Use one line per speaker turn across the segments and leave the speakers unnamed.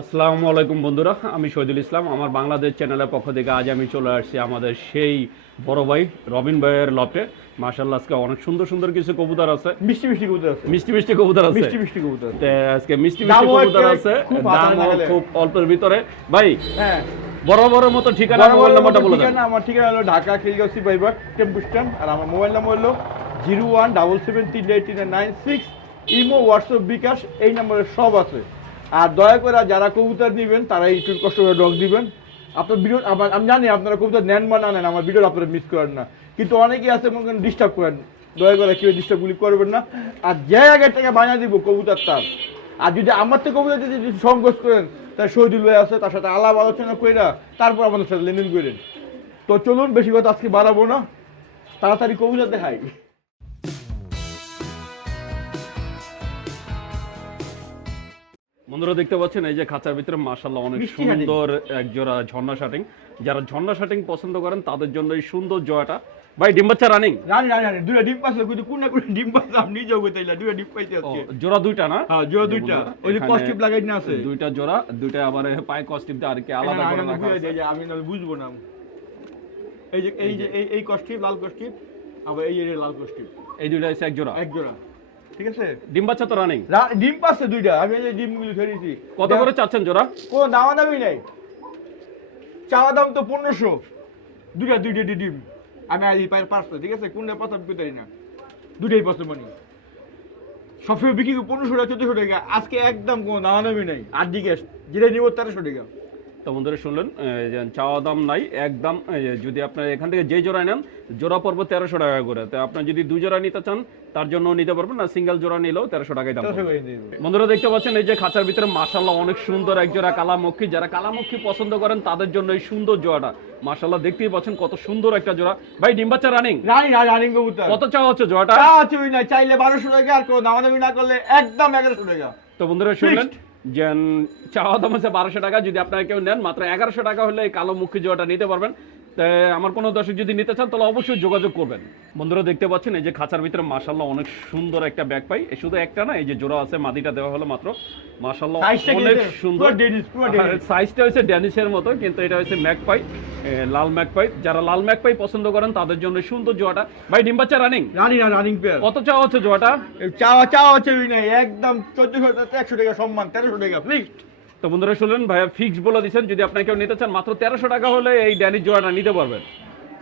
আসসালামু আলাইকুম বন্ধুরা আমি শহীদুল ইসলাম। আমার বাংলাদেশ চ্যানেলের পক্ষ থেকে আজ আমি চলে আসছি আমাদের সেই বড় ভাই রবিন ভাইয়ের লপে মার্শাল্লাহ আজকে অনেক সুন্দর সুন্দর কিছু কবুতর আছে।
মিষ্টি মিষ্টি কবুতর আছে।
মিষ্টি মিষ্টি কবুতর আছে।
মিষ্টি মিষ্টি কবুতর
তে আজকে মিষ্টি মিষ্টি কবুতর আছে।
হাতায়
খুব অল্পের ভিতরে। ভাই
হ্যাঁ।
বড় বড় মতো ঠিকানা মোবাইল নাম্বারটা বলে দেন।
ঠিকানা আমার ঠিকানা হলো ঢাকা খিলগাঁও সিপাইবার টেম্পু স্ট্যান্ড আর আমার মোবাইল নাম্বার হলো জিরো ওয়ান ডাবল সেভেন তিন এইট তিন nine six. Imo WhatsApp bKash এই নম্বরে সব আছে। আর দয়া করে যারা কবুতর দিবেন, তারা একটু কষ্ট করে ডগ দিবেন। আপনার ভিডিও আমি জানি আপনারা কবুতর নেন বা না নেন, আমার ভিডিও আপনারা মিস করেন না। কিন্তু অনেকেই আছে, মনে করেন ডিস্টার্ব করেন। দয়া করে কেউ ডিস্টার্বগুলি করবেন না। আর যে আগের থেকে বানিয়ে দিব কবুতর তার আর যদি আমার থেকে কবুতর যদি সংকোচ করেন তার শহীদুল ভাই আছে, তার সাথে আলাপ আলোচনা কইরা তারপর আমাদের সাথে লেনদেন করেন। তো চলুন, বেশি কথা আজকে বাড়াবো না। তাড়াতাড়ি কবুতর দেখাই।
বন্ধুরা দেখতে পাচ্ছেন এই যে খাঁচার ভিতরে মাশাল্লাহ অনেক সুন্দর এক জোড়া ঝর্ণা শাটিং যারা ঝর্ণা শাটিং পছন্দ করেন তাদের জন্য এই সুন্দর জোড়াটা ভাই ডিম বাচ্চা রানিং
রানি রানি রানি দুটা ডিম পাচ্ছে কিন্তু কোন না কোন ডিম পাচ্ছে আপনি নিজেও কইতে দুটা ডিম পাইছে আজকে।
জোড়া দুইটা না?
হ্যাঁ জোড়া দুইটা। ওই যে কস্টিপ লাগাই না আছে।
দুইটা জোড়া দুইটা আবার পায়ে কস্টিপ দিয়ে আর কি আলাদা করে রাখা আছে।
আমি নাহলে বুঝব না এই যে এই যে এই- কস্টিপ লাল কস্টিপ আবার এই লাল কস্টিপ
এই দুইটা হচ্ছে এক জোড়া?
এক জোড়া। ঠিক আছে?
ডিম বাচ্চা তো রানিং
ডিম পাচ্ছে দুইটা আমি এই যে ডিমগুলো ধরেছি।
কত করে চাচ্ছেন জোড়া?
কোনো দামা দামি নাই। চাওয়া দাম তো পনেরোশো। দুইটা ডিম। আমি আজ পায়ের পাঁচশো ঠিক আছে? কোনটা পেতারি না। দুটাই মানি সবসময় বিক্রি করি পনেরোশো টাকা চোদ্দশো টাকা। আজকে একদম কোনো দামা দামি নাই। আর দিকে যেটা নিব তেরোশো টাকা।
তো বন্ধুরা শুনলেন চাওয়া দাম নাই একদম যদি আপনার এখান থেকে যে জোড়া নেন জোড়া পড়বে তেরোশো টাকা করে। তো আপনার যদি দুই জোড়া নিতে চান তার জন্য নিতে পারবেন না সিঙ্গেল জোড়া নিলেও তেরোশো টাকায় দাম বন্ধুরা দেখতে পাচ্ছেন এই যে খাঁচার ভিতরে মাশাল্লাহ অনেক সুন্দর এক জোড়া কালামক্ষী। যারা কালামক্ষী পছন্দ করেন তাদের জন্য এই সুন্দর জোড়াটা। মাশাল্লাহ দেখতেই পাচ্ছেন কত সুন্দর একটা জোড়া। ভাই ডিম বাচ্চা রানিং
রানি রানি কবুতর।
কত চাওয়া হচ্ছে জোড়াটা?
না চাইলে বারোশো টাকা আর কোনো দামা দামি না করলে একদম এগারোশো টাকা।
তো বন্ধুরা শুনলেন? চাওয়া দাম বারোশো টাকা যদি আপনারা কেউ নেন, মাত্র এগারোশো টাকা হলে এই কালো মুখী জোয়াটা নিতে পারবেন। আমার কোনো দর্শক যদি নিতে চান তাহলে অবশ্যই যোগাযোগ করবেন। বন্ধুরা দেখতে পাচ্ছেন এই যে খাঁচার ভিতরে মাশাল্লাহ অনেক সুন্দর একটা ব্যাগ পাই। শুধু একটা না এই যে জোড়া আছে মাদিটা দেওয়া হলো মাত্র।
কি
অনেক সুন্দর। সাইজটা হচ্ছে ড্যানিশের মতো কিন্তু এটা হচ্ছে ম্যাক পাই লাল ম্যাক পাই যারা লাল ম্যাক পাই পছন্দ করেন তাদের জন্য সুন্দর জোড়াটা। ভাই ডিম বাচ্চা রানিং
রানি রানিং পেয়ার
কত চাওয়া হচ্ছে জোড়াটা?
চাওয়া চাওয়া আছে একদম চোদ্দশো একশো টাকা সম্মান তেরোশো টাকা ফিক্সড
তো বন্ধুরা শুনলেন ভাইয়া ফিক্স বলে দিচ্ছেন যদি আপনার কেউ নিতে চান মাত্র তেরোশো টাকা হলে এই ড্যানিশ জোড়াটা নিতে পারবেন।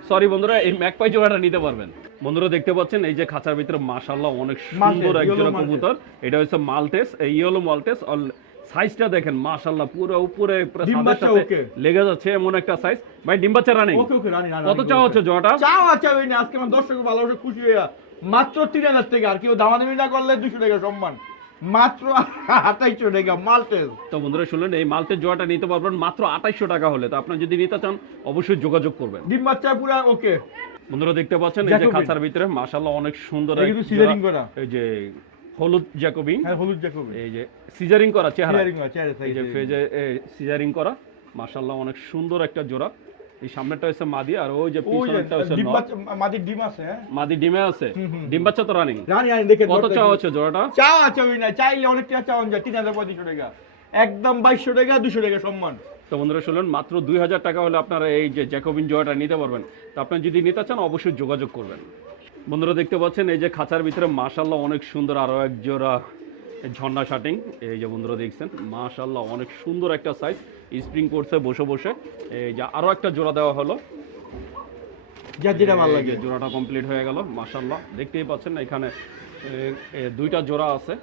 সরি বন্ধুরা এই ম্যাকপাই জোড়াটা নিতে পারবেন। বন্ধুরা দেখতে পাচ্ছেন এই যে খাঁচার ভিতরে মাশাল্লাহ অনেক সুন্দর
Maltese,
এক
yellow
জোড়া
Maltese।
কবুতর। এটা হচ্ছে মালটেস এই ইয়েলো মালটেস। সাইজটা দেখেন মাশাল্লাহ পুরো উপরে পুরো
ডিম
সাথে লেগে যাচ্ছে এমন একটা সাইজ ভাই ডিম বাচ্চা রানিং
ওকে ওকে রানি রানি
কত চাওয়া হচ্ছে জোড়াটা?
চাওয়া আছে ওই না আজকে আমার দর্শক ভালোবাসে খুশি হয়ে। মাত্র তিন হাজার টাকা আর কেউ দামাদামি না করলে দুশো টাকা সম্মান। মাত্র আঠাইশো টাকা মাল্টেজ
তো বন্ধুরা শুনলেন এই মালটের জোড়াটা নিতে পারবেন মাত্র আঠাইশশো টাকা হলে। তো আপনার যদি নিতে চান অবশ্যই যোগাযোগ করবেন।
ডিম বাচ্চা পুরা ওকে।
বন্ধুরা দেখতে পাচ্ছেন এই যে খাঁচার ভিতরে মাশাল্লাহ অনেক সুন্দর
সিজারিং করা।
এই যে হলুদ জ্যাকোবিন।
হ্যাঁ হলুদ জ্যাকোবে
এই যে সিজারিং করা চেহারা
সিজারিং করা চেহারা
এই যে ফেজে সিজারিং করা মাশাল্লাহ অনেক সুন্দর একটা জোড়া। এই সামনেটা হচ্ছে মাদি আর ওই যে পিছনেরটা হচ্ছে
ডিম আছে হ্যাঁ?
মাদি ডিমে আছে। ডিম বাচ্চা তো রানিং।
রানি রানি দেখে
কত চাওয়া হচ্ছে জোড়াটা?
চাওয়া আছে ওই না চাইলে অনেক টাকা যায় টাকা। একদম বাইশশো টাকা দুশো টাকা সম্মান।
তো বন্ধুরা শুনলেন মাত্র দুই হাজার টাকা হলে আপনারা এই যে জ্যাকোবিন জোড়াটা নিতে পারবেন। তো আপনি যদি নিতে চান অবশ্যই যোগাযোগ করবেন। বন্ধুরা দেখতে পাচ্ছেন এই যে খাঁচার ভিতরে মাশাল্লাহ অনেক সুন্দর আরও এক জোড়া ঝর্ণা শাটিং এই যে বন্ধুরা দেখছেন মাশাল্লাহ অনেক সুন্দর একটা সাইজ স্প্রিং করছে বসে বসে এই যে আরও একটা জোড়া দেওয়া হলো। জোড়াটা কমপ্লিট হয়ে গেল মাশাল্লাহ দেখতেই পাচ্ছেন এখানে দুইটা জোড়া আছে।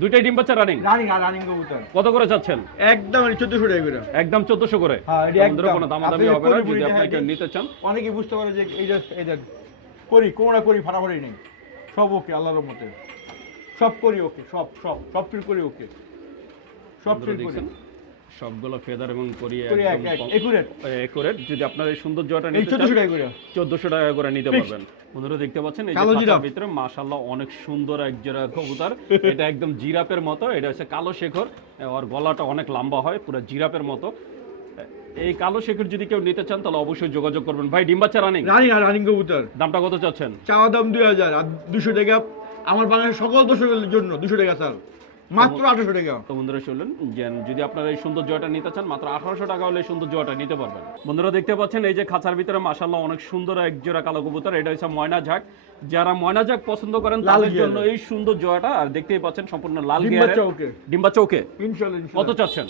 দুইটাই ডিম বাচ্চা রানিং
রানি রানিং কবুতর।
কত করে চাচ্ছেন?
একদম চোদ্দশো টাকা করে।
একদম চোদ্দশো করে?
হ্যাঁ, এটা একদম।
কোনো দামাদামি
আপনি
হবে না যদি
দেখা
আপনাকে
যায়।
নিতে চান।
অনেকে বুঝতে পারে যে এইটা করি করি ফাটাফাটি নেই। সব ওকে আল্লাহর মতে সব করি ওকে সব সব সব ফিল করি ওকে। সব ফিল করি।
সবগুলো ফেদার এবং করি
করি এক এক একুরেট।
যদি আপনার এই সুন্দর
এই
নিতে চান
টাকা করে।
চোদ্দশো টাকা করে নিতে পারবেন। বন্ধুরা দেখতে পাচ্ছেন এই যে ভিতরে মাশাল্লাহ অনেক সুন্দর এক জোড়া কবুতর। এটা একদম জিরাপের মতো এটা হচ্ছে কালো শেখর। ওর গলাটা অনেক লম্বা হয় পুরো জিরাপের মতো। এই কালো শেখর যদি কেউ নিতে চান তাহলে অবশ্যই যোগাযোগ করবেন। ভাই ডিম বাচ্চা রানিং
রানি রানিং কবুতর।
দামটা কত চাচ্ছেন?
চাওয়া দাম দুই হাজার আর দুশো টাকা আমার বাংলাদেশের সকল দর্শকের জন্য দুশো টাকা স্যার মাত্র আঠারোশো টাকা।
তো বন্ধুরা শুনলেন যে যদি আপনারা এই সুন্দর জয়টা নিতে চান মাত্র আঠারোশো টাকা হলে সুন্দর জয়টা নিতে পারবেন। বন্ধুরা দেখতে পাচ্ছেন এই যে খাঁচার ভিতরে মাসাল্লাহ অনেক সুন্দর এক জোড়া কালো কবুতর এটা হচ্ছে ময়না ঝাঁক। যারা ময়না ঝাঁক পছন্দ করেন তাদের জন্য এই সুন্দর জয়টা আর দেখতেই পাচ্ছেন সম্পূর্ণ লাল
চৌকে।
ডিম্বা চৌকে? কত চাচ্ছেন?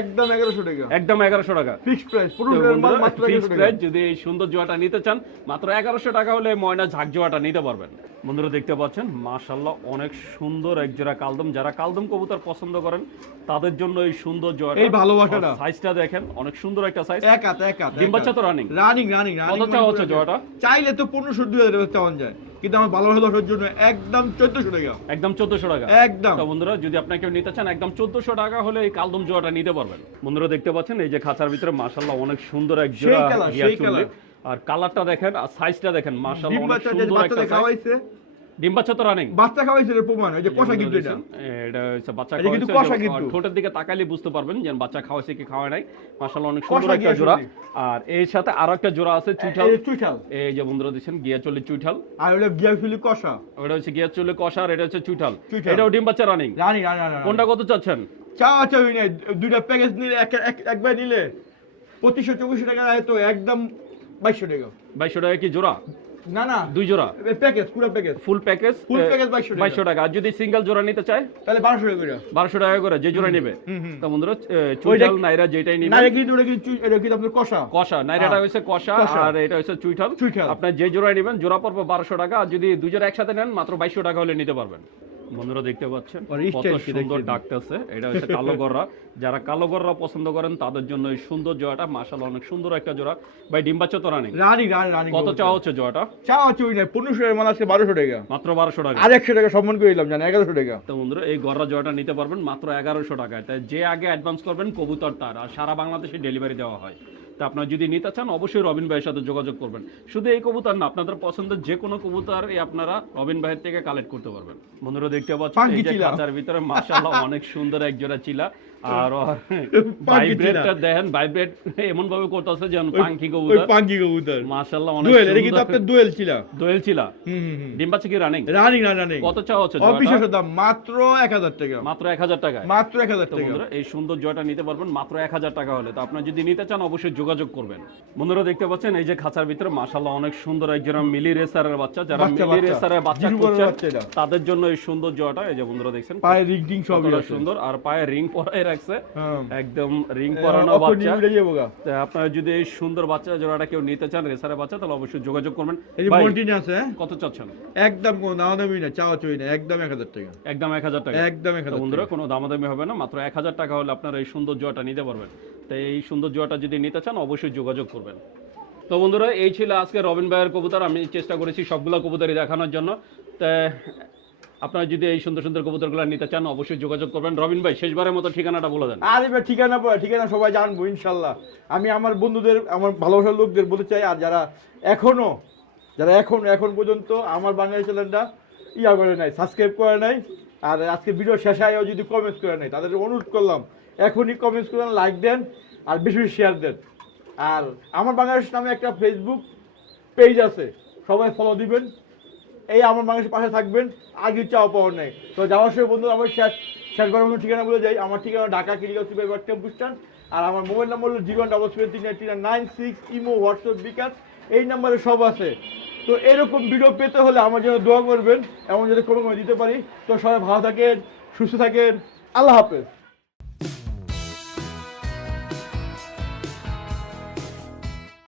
একদম এগারোশো টাকা।
একদম এগারোশো টাকা।
ফিক্সড প্রাইস
যদি এই সুন্দর জোয়াটা নিতে চান মাত্র এগারোশো টাকা হলে ময়না ঝাঁক জোয়াটা নিতে পারবেন। বন্ধুরা দেখতে পাচ্ছেন মাশাল্লাহ অনেক সুন্দর এক জোড়া কালদম। যারা কালদম কবুতর পছন্দ করেন তাদের জন্য এই সুন্দর জোয়াটা
এই ভালোবাসাটা।
সাইজটা দেখেন অনেক সুন্দর একটা সাইজ
এক হাত এক হাত
ডিম বাচ্চা তো রানিং
রানিং রানিং
কত চাওয়া হচ্ছে জোয়াটা?
চাইলে তো পনেরোশো দুই হাজার টাকা চাওয়ান যায়। কিন্তু আমার ভালো ভালোবাসার জন্য একদম চোদ্দশো টাকা।
একদম চোদ্দশো টাকা।
একদম।
তো বন্ধুরা যদি আপনাকে কেউ নিতে চান একদম চোদ্দশো টাকা হলে এই কালদম জোয়াটা নিতে পারবেন। বন্ধুরা দেখতে পাচ্ছেন এই যে খাঁচার ভিতরে মাশাল্লাহ অনেক সুন্দর এক
সেই
জোড়া
colour,
গিয়ার
সেই
চুল্লি। আর কালারটা দেখেন আর সাইজটা দেখেন মাশাল্লাহ অনেক সুন্দর একটা
খাওয়াইছে।
ডিম বাচ্চা তো রানিং
বাচ্চা খাওয়াইছে রে প্রমাণ ওই যে কষা কিন্তু এটা।
এটা হচ্ছে বাচ্চা
এটা কিন্তু কষা
যে ঠোঁটের দিকে তাকাইলে বুঝতে পারবেন যে বাচ্চা খাওয়াইছে কি খাওয়ায় নাই। মাশাআল্লাহ অনেক সুন্দর একটা জোড়া। আর এর সাথে আরও একটা জোড়া আছে চুইঠাল।
চুইঠাল।
এই যে বন্ধুরা দিচ্ছেন গিয়া চলে চুইঠাল।
আর ওটা গিয়া ফিলি কষা।
ওটা হচ্ছে গিয়া চলে কষা আর এটা হচ্ছে চুইঠাল। এটাও ডিম বাচ্চা রানিং
রানি রানি রানি।
কোনটা কত চাচ্ছেন?
নাই দুইটা প্যাকেজ নিলে এক- এক- একবার নিলে পঁচিশশো চব্বিশশো টাকা তো একদম বাইশশো টাকা।
বাইশশো টাকা কি জোড়া?
না না।
দুই জোড়া?
প্যাকেজ পুরো package
full package
Full package 2200 টাকা।
টাকা। আর যদি সিঙ্গেল জোড়া নিতে চায়?
তাহলে বারোশো টাকা করে।
বারোশো টাকা করে যে জোড়া নেবে। তা বন্ধুরা চুইঠাল নাইরা যেটাই নিবে।
এটা কিন্তু এটা কিন্তু আপনার কষা।
কষা। নাইরাটা
হ্যাঁ।
হচ্ছে কষা
কষা।
আর এটা হচ্ছে চুইঠাল। আপনার যে জোড়া নেবেন জোড়া পড়বে বারোশো টাকা। আর যদি দুই জোড়া একসাথে নেন মাত্র বাইশশো টাকা হলে নিতে পারবেন। বন্ধুরা দেখতে পাচ্ছেন কত সুন্দর? ডাকতেছে এটা হচ্ছে কালো গররা। যারা কালো গররা পছন্দ করেন তাদের জন্য এই সুন্দর জোড়াটা মাসাল অনেক সুন্দর একটা জোড়া। ভাই ডিম্বাচ্চ তো রানি
রানি রানি
কত চাওয়া হচ্ছে জোড়াটা
চাওয়া চুই নাই পনেরোশো টাকা মানে আজকে বারোশো টাকা।
মাত্র বারোশো টাকা।
আর একশো টাকা সম্মান করে দিলাম জানি এগারোশো টাকা।
তো বন্ধুরা এই গররা জোড়াটা নিতে পারবেন মাত্র এগারোশো টাকায়। তাই যে আগে অ্যাডভান্স করবেন কবুতর তার আর সারা বাংলাদেশে ডেলিভারি দেওয়া হয়। তা আপনার যদি নিতে চান অবশ্যই রবিন ভাইয়ের সাথে যোগাযোগ করবেন। শুধু এই কবুতর না আপনাদের পছন্দের যে কোনো কবুতর আপনারা রবিন ভাইয়ের থেকে কালেক্ট করতে পারবেন। বন্ধুরা দেখতে পাচ্ছেন এই যে খাঁচার ভিতরে মাশাআল্লাহ অনেক সুন্দর এক জোড়া চিলা। আর ভাইব্রেটটা দেখেন ভাইব্রেট এমন ভাবে করতেছে যেন পাঙ্কি কবুতর।
পাঙ্কি কবুতর।
মাশাআল্লাহ অনেক
দোয়েল এটা
সুন্দর।
আপনার দোয়েল ছিল?
দোয়েল চিলা
হুম হুম হুম।
ডিম বাচ্চা কি রানিং
রানি রানি
কত হচ্ছে?
অবিশ্বাস্য দাম মাত্র এক হাজার টাকা।
মাত্র এক হাজার টাকায়
মাত্র এক হাজার
তো
টাকা।
বন্ধুরা এই সুন্দর জয়টা নিতে পারবেন মাত্র এক হাজার টাকা হলে। তো আপনার যদি নিতে চান অবশ্যই যোগাযোগ করবেন। বন্ধুরা দেখতে পাচ্ছেন এই যে খাঁচার ভিতরে মাশাল্লাহ অনেক সুন্দর একজন মিলি রেসারের বাচ্চা। যারা মিলি। রেসারের বাচ্চা খুঁজছেন তাদের জন্য এই সুন্দর জয়টা। এই যে বন্ধুরা দেখছেন
পায়ে রিং টিং সবই
সুন্দর। আর পায়ে রিং পরাই রাখছে
হ্যাঁ।
একদম রিং পরানো বাচ্চা। আপনারা যদি এই সুন্দর বাচ্চা জোড়াটা কেউ নিতে চান রেসারের বাচ্চা তাহলে অবশ্যই যোগাযোগ করবেন।
এই যে আছে হ্যাঁ?
কত চাচ্ছেন?
একদম কোনো দাম দামি না চাওয়া চুই না একদম এক হাজার টাকা।
একদম এক হাজার টাকা।
একদম এক
তো
হাজার
বন্ধুরা
টাকা।
কোনো দামাদামি হবে না মাত্র এক হাজার টাকা হলে আপনারা এই সুন্দর জোয়াটা নিতে পারবেন। তো এই সুন্দর জোয়াটা যদি নিতে চান অবশ্যই যোগাযোগ করবেন। তো বন্ধুরা এই ছিল আজকে রবিন ভাইয়ের কবুতর। আমি চেষ্টা করেছি সবগুলো কবুতরই দেখানোর জন্য। তো আপনারা যদি এই সুন্দর সুন্দর কবুতরগুলো নিতে চান, অবশ্যই যোগাযোগ করবেন। রবিন ভাই, শেষবারের মতো ঠিকানাটা বলে দেন।
আরে ভাই, ঠিকানা ঠিকানা সবাই জানব, ইনশাল্লাহ। আমি আমার বন্ধুদের, আমার ভালোবাসার লোকদের বলতে চাই, আর যারা এখনও, যারা এখন এখন পর্যন্ত আমার বাঙালি চ্যানেলটা ইয়া করে নাই, সাবস্ক্রাইব করে নাই, আর আজকে ভিডিও শেষ শেষায়ও যদি কমেন্টস করে নাই তাদের অনুরোধ করলাম, এখনই কমেন্টস করেন লাইক দেন, আর বেশি বেশি শেয়ার দেন। আর আমার বাংলাদেশ নামে একটা ফেসবুক পেজ আছে, সবাই ফলো দিবেন। এই আমার বাংলাদেশের পাশে থাকবেন আগে চাওয়া পাওয়ার নেই। তো যাওয়ার সময় বন্ধু, আমার শেষ শেষবার মতো ঠিকানা বলে যাই আমার ঠিকানা Dhaka Kirigachhi by tempo stand আর আমার মোবাইল নাম্বার হলো জিরো ডাবল সেভেন তিন eight nine nine six imo WhatsApp bKash. এই নাম্বারে সব আছে। তো এরকম ভিডিও পেতে হলে আমার জন্য দোয়া করবেন। এমন যদি কোনো দিতে পারি। তো সবাই ভালো থাকেন, সুস্থ থাকেন। আল্লাহ হাফেজ।